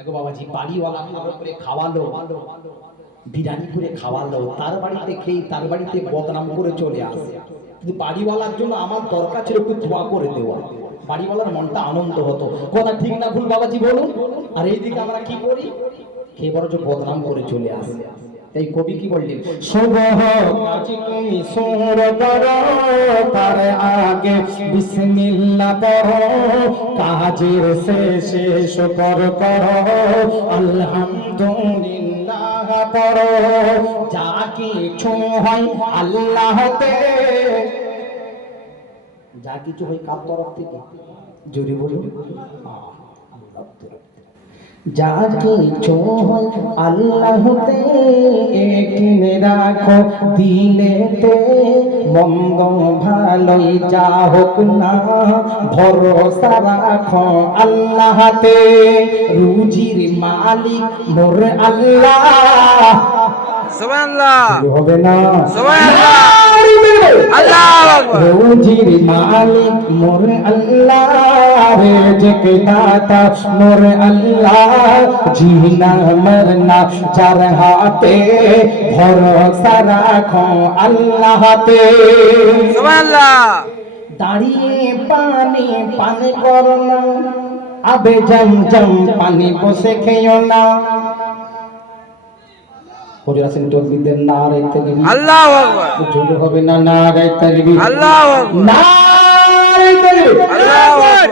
এগো বাবাজি বাড়িওয়ালা ভালো করে খাওয়ালো, বিরিয়ানি করে খাওয়ালো, তার বাড়িতে খেয়ে তার বাড়িতে বদনাম করে চলে আসে। কিন্তু বাড়িওয়ালার জন্য আমার দরকার ছিল একটু দোয়া করে দেওয়া, বাড়িওয়ালার মনটা আনন্দ হতো। কথা ঠিক না ভুল বাবাজি বলুন? আর এইদিকে আমরা কি করি? খেয়ে বড় যে বদনাম করে চলে আসে। এই কবি কি বললেন? শুভ কাজ তুমি শুরু করো, তার আগে বিসমিল্লাহ পড়ো, কাজের শেষে শুকর করো, আলহামদুলিল্লাহ পড়ো। যা কিছু হয় আল্লাহতে, যা কিছু হয় কার তরফ থেকে? জোরে বলুন। আল্লাহর তরফ থেকে। যা কিছু হয় আল্লাহতে, কিনে রাখো দিলেতে, মন্দ ভালোই যা হোক না ভরসা রাখো আল্লাহতে। রুজির মালিক মোর আল্লাহ, সুবহানাল্লাহ হবে না? সুবহানাল্লাহ আল্লাহু আকবার। রুজির মালিক মোর আল্লাহ, রিজক দাতা মোর আল্লাহ, জিনা মরনা চার হাতে, ভরসা রাখো আল্লাহতে। সুবহানাল্লাহ। দাঁড়িয়ে পানি পান করো না, আবে জমজম পানি বসে খেও না। হুজুর আছেন তকবীর, নারে তাকবীর, আল্লাহু আকবার। জোরে হবে না? নারে তাকবীর, আল্লাহু আকবার। নারে তাকবীর, আল্লাহু আকবার।